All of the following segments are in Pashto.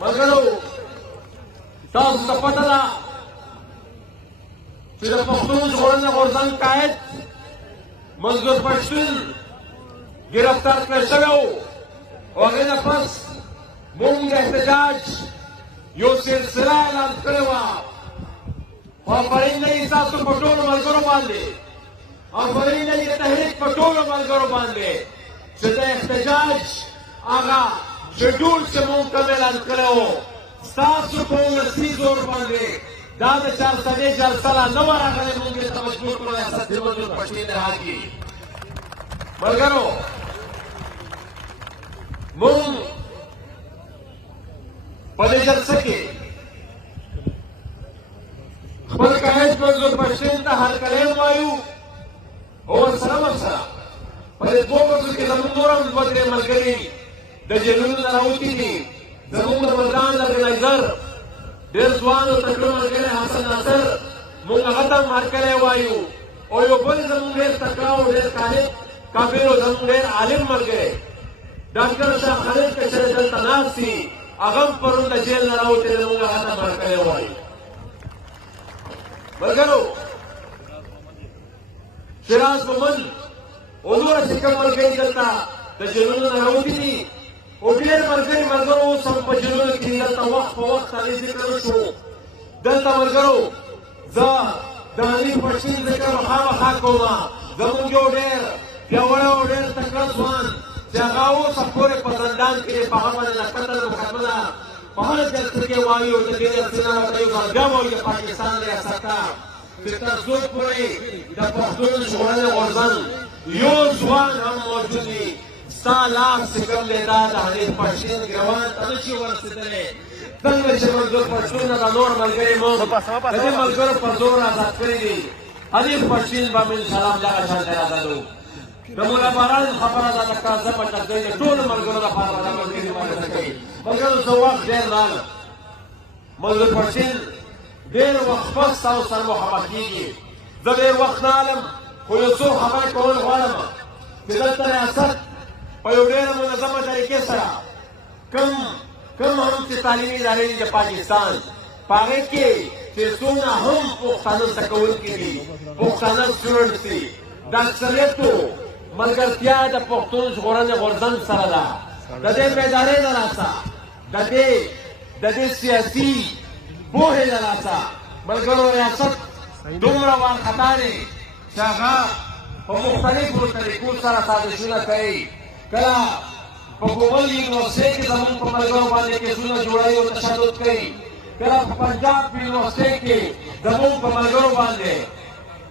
ملګرو تاسو ته پته ده چې د پښتون ژغورنې غورځنګ قائد منظور پښتون ګرفتار کړی شوی و او هغې نه پس موږ د احتجاج یو سلسله اعلان کړې وه خو آفرین دی ستاسو په ټولو ملګرو باندې آفرین دی د تحریک په ټولو ملګرو باندې چې د احتجاج هغه شیډول چې موږ کوم اعلان کړی و ستاسو په ولسي زور باندې دا د 400 جلسه لا نه وه راغلی موږ یې ته مجبور کړو ریاست منظور پښتین راکړي ملګرو موږ په دې جلسه کې خپل قائد منظور پښتین ته هرکلی ووایو او ورسره په دې 2 ورځو کې زموږ نور هم 2-3 ملګري د جیلونو نه راوتي دي زموږ د مردان ارګنایزر ډېر ځوان او تکړه ملګری حسن ناصر موږ هغه ته هم هرکلی وایو او یو بل زموږ ډېر تکړه او ډېر کابل او زموږ ډېر عالم ملګری ډاکټر شاه خالد کشر دلته ناست دي هغه هم پرون د جیل نه راوتي دي موږ هغه ته هم هرکلی وایو ملګرو شیراز مومن او نور چې کوم ملګري دلته د جیلونو نه راوتي دي او ډېر ملګرو اوس هم په جیلونو کې دلته وخت په وخت هغې ذکر وشو دلته ملګرو زه د علي پښتین ذکر خامخا کومه زموږ یو ډېر پیاوړی او ډېر تکړه ځوان چې هغه اوسه پورې په زندان کې دی په هغه باندې د قتل مقدمه په هره جلسه کې وایي او د دې جلسې نه ورته یو ځل بیا وایي د پاکستان ریاست ته چې تر څو پورې د پښتون ژغورنې غورځنګ یو ځوان هم موجود وي ستا لاس چې کوم دی دا د حنیف پښتین ګروان ته نه شي ورسېدلی څنګه چې منظور پښتون د نور ملګري موږ د دې ملګرو په زور آزاد کړي دي حنیف پښتین به مو انشاءالله همدغه شانته آزادوو د مولا باران خبره ده د کازه په ټکۍ د ټولو ملګرو لپاره به دا ملګري مدد کوي ملګرو زه وخت ډېر راغلم منظور پښتین ډېر وخت پس تاسو سره محبت کېږي زه ډېر وخت نه علم خو یو څو خبرې کول غواړم چې دلته ریاست په یو ډېره منظمه طریقې سره کوم هم چې تعلیمي ادارې دي د پاکستان په هغې کې چې څومره هم پښتانه زده کوونکي دي پښتانه سټوډنټس دي د اکثریتو ملګرتیا د پښتون ژغورنې غورځنګ سره ده د دې بیدارۍ د لاسه د دې سیاسي پوهې د لاسه ملګرو ریاست دومره وارخطا دی چې هغه په مختلفو طریقو سره سازشونه کوي کله په ګوبل یونیورسټۍ کې زموږ په ملګرو باندې کیسونه جوړوي او تشدد کوي کله په پنجاب یونیورسټۍ کې زموږ په ملګرو باندې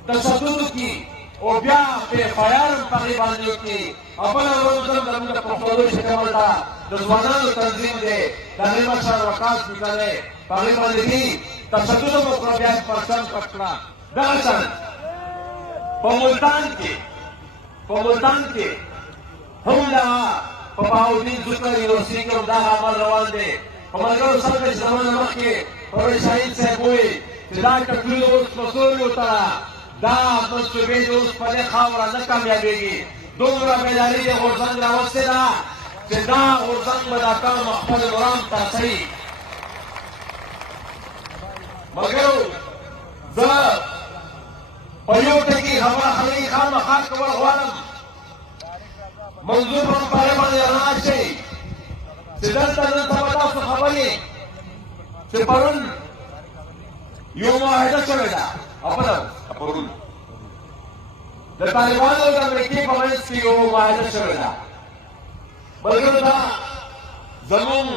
تشدد کوي او بیا اف آی آر هم په هغې باندې وکړي او بله ورځ هم زموږ د پښتنو چې کومه ده د ځوانانو تنظیم دی د هغې مشر وقاص نیکه دی په هغې باندې دي تشدد هم وکړه بیا یې پرچم پټ کړه دغه شان په ملتان کې هم دغه په بهاءالدین ذکر یونیورسټۍ کې هم دغه عمل روان دی په ملګرو سره چې زمانه مخکې پرویز شاهین صاحب وویل چې دا ټکرونه اوس په سوریو تړه دا منصوبې دې اوس په دې خاوره نه کامیابېږي دومره بیداري دې غورځنګ راوستې ده چې دا غورځنګ به دا کام خپل مرام ته رسوي ملګرو زه په یو ټکي خبرې خامخا کول غواړم منظور هم په هغې باندې رڼا شي چې دلته نن سبا تاسو خبرې چې پرون یو معاهده شوې ده پرون د طالبانو او د امریکې په منځ کې یو معاهده شوې ده ملګرو دا زموږ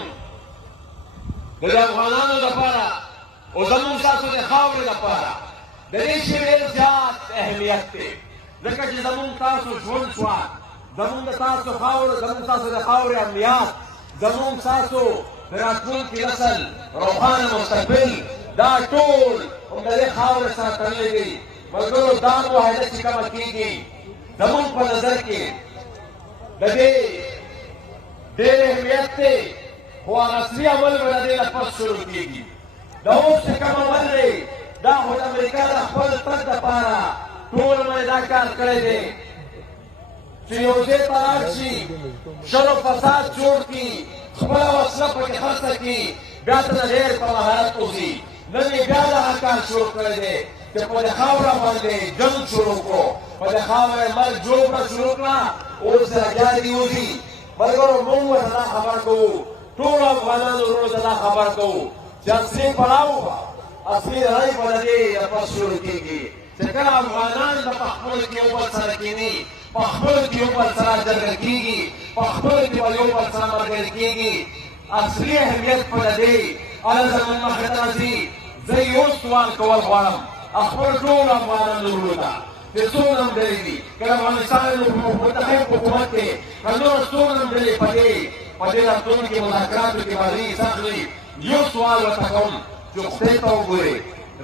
د افغانانو دپاره او زموږ ستاسو د خاورې دپاره د دې شی ډېر زیات اهمیت دی ځکه چې زموږ تاسو ژوند ځواک زموږ د تاسو خاورو زموږ تاسو د خاورې امنیت زموږ تاسو د راتلونکي نسل روښانه مستقبل دا ټول هم د دې خاورې سره تړلي دي ملګرو دا معاهده چې کومه کېږي زموږ په نظر کې د دې ډېر اهمیت دی خو هغه اصلي عمل به د دې نه پس شروع کېږي دا اوس چې کوم عمل دی دا خو د امریکا د خپل تګ دپاره ټول باندې دا کار کړی دی چې یو ځای ته لاړ شي شر و فساد جوړ کړي خپله وسله پکې خرڅه کړي بیا ته د ډېر په مهارت وځي نن یې بیا دغه کار شروع کړی دی چې په دې خاوره باندې جنګ شروع کړو په دې خاوره یې مرګ جوړه شروع کړه اوس لګیا دي وځي ملګرو موږ ورته دا خبر کوو ټول افغانانو ورونو ته دا خبر کوو چې اصلي پړاو به اصلي لړۍ به د دې پس شروع کېږي چې کله افغانان د په خپلو کې یو بل سره کښېني په خپلو کې یو بل سره جګړه کېږي په خپلو کې به یو بل سره ملګري کېږي اصلي اهمیت په د دې الله زموږ مخې ته راځي زه یو سوال کول غواړم خپل ټول افغانانو ورونو ته چې څومره هم ډلې دي که د افغانستان متحد حکومت کې که نور څومره هم ډلې په دې راتلونکي مذاکراتو کې به رئیس اخلي یو سوال ورته کوم چې خدای ته وګورئ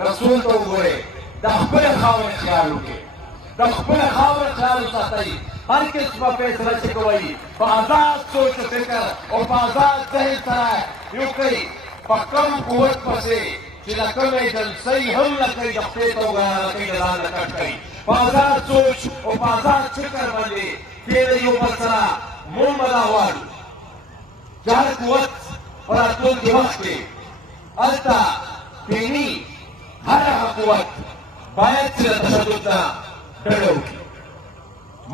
رسول ته وګورئ د خپلې خاورې خیال وکړئ د خپلې خاورې خیال وساتئ هر قسمه فیصله چې کوئ په آزاد سوچ و فکر او په آزاد ذهن سره یو کوئ په کم قوت پسې چې د کومې ایجنسۍ هم نه کوي د خدای ته وګوره نه کوي د ځان نه کټ کوي په آزاد سوچ او په آزاد فکر باندې تېره یو بل سره مونږ به دا غواړو چې هر قوت په راتلونکي وخت کې هلته دیني هر هغه قوت باید چې د تشدد نه ډډه وکړي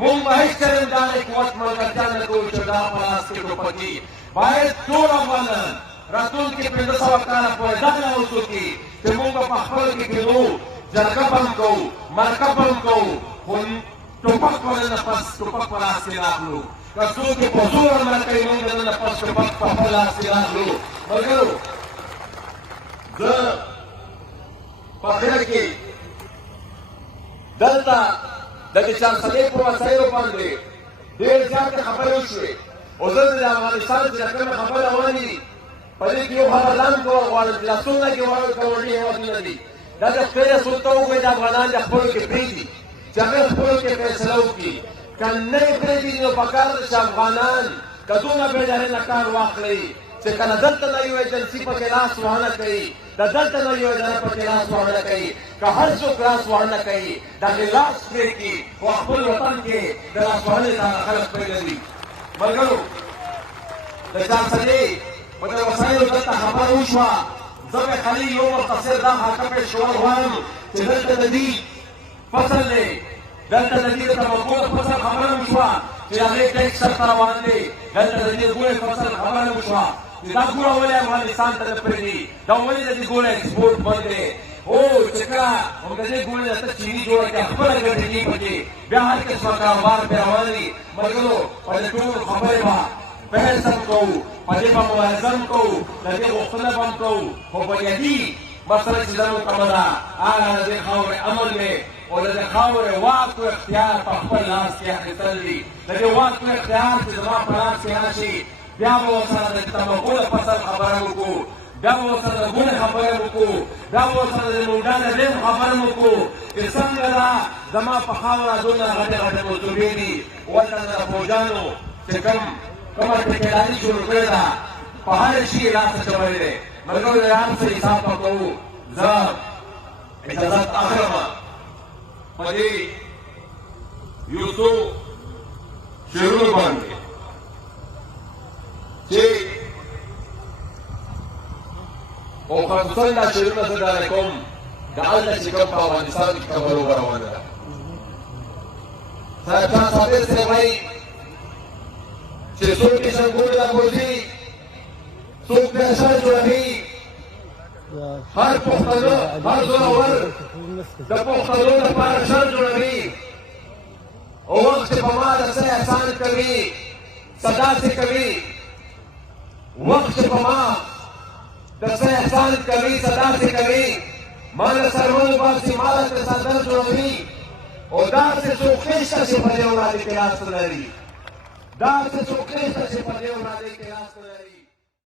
مونږ به هېڅکله د هغې قوت ملګرتیا نه کوو چې دا په لاس کې ټوپکي باید ټول افغانان راتلونکي 500 کاله پورې دغه اوس وکړي چې مونږ به په خپلو کې کېدو جرګه به هم کوو مرکه به هم کوو خو ټوپک به نه پس ټوپک په لاس کې نه اخلو که څوک یې په زور عمل کوي مونږ د نه پس ټوپک په خپل لاس کې نه اخلو ملګرو زه په اخره کې دلته د دې چارسدې په وسایلو باندې ډېر زیاتې خبرې وشوې او زه د افغانستان چې د کومې خبرې روانې دي په دې کې یو خبردان کول غواړم چې دا څومره ګاونډي هېوادونه دي دا د خدای رسول ته وګورئ د افغانان د خپلو کې پرېږدي چې هغوی خپلو کې فیصله وکړي که نه یې پرېږدي نو پکار ده چې افغانان که دومره بېدارۍ نه کار واخلئ چې کله دلته نه یو ایجنسي پکې لاس وهنه کوي د دلته نه یو اداره پکې لاس وهنه کوي که هر څوک لاس وهنه کوي د هغې لاس پرېږدي خو خپل وطن کې د لاس وهنې دغه خلک پیدا دي ملګرو د چارسدې په دې وسایلو دلته خبره وشوه زه به خالي یو مختصر دا حاکم پېښ کول غواړم چې دلته د دې فصل دی دلته د دې د تمباکو د فصل خبره وشوه چې د هغې ټیکس سرته روان دی دلته د دې ګوړې فصل خبره وشوه چې دا ګوړه ولې افغانستان ته نه پرېږدي دا ولې د دې ګوړه ایکسپورټ بند دی او چې کله هم د دې ګوړې نه ته چیني جوړه کړه خپله ګټلي پکې بیا هر قسمه کاروبار پرې روان دي ملګرو په دې ټولو خبرې به بحث هم کوو په دې به مبارزه هم کوو د دې غوښتنه به هم کوو خو بنیادي مسله چې زموږ کومه ده هغه د دې خاورې امن دی او د دې خاورې واک او اختیار په خپل لاس کې اخیستل دي د دې واک او اختیار چې زما په لاس کې راشي بیا به ورسره د تمباکو د فصل خبره وکړو بیا به ورسره د ګوړې خبره وکړو بیا به ورسره د موډا د ډیم خبره وکړو چې څنګه ده زما په خاوره دومره غټې غټې منصوبې دي ورته د فوجانو چې کومه ټیکهداري جوړ کړې ده په هر شي یې لاس اچولی دی ملګرو د هر څه حساب به کوو زه اجازت اخلم په دې یو څو شعرونو باندې چې او خصوصا دا شعرونه زه ډالۍ کوم د هلته چې کوم په افغانستان کې کومه لوبه روانه ده صاحب جان صابر صاحب وایي چې څوک یې شنګول راغورځي څوک بیا شر جوړوي هر پښتانه هر زورور د پښتنو لپاره شر جوړوي او وخت چې په ما د څه احسان کوي څه داسې کوي وخت چې په ما د څه احسان کوي څه داسې کوي ما له سرمنو باسي ما له تصادر جوړوي او داسې څوک نشته چې په دې وړاندې قیاس لري داسې څوک نشته چې په دې وړاندې قیاس لري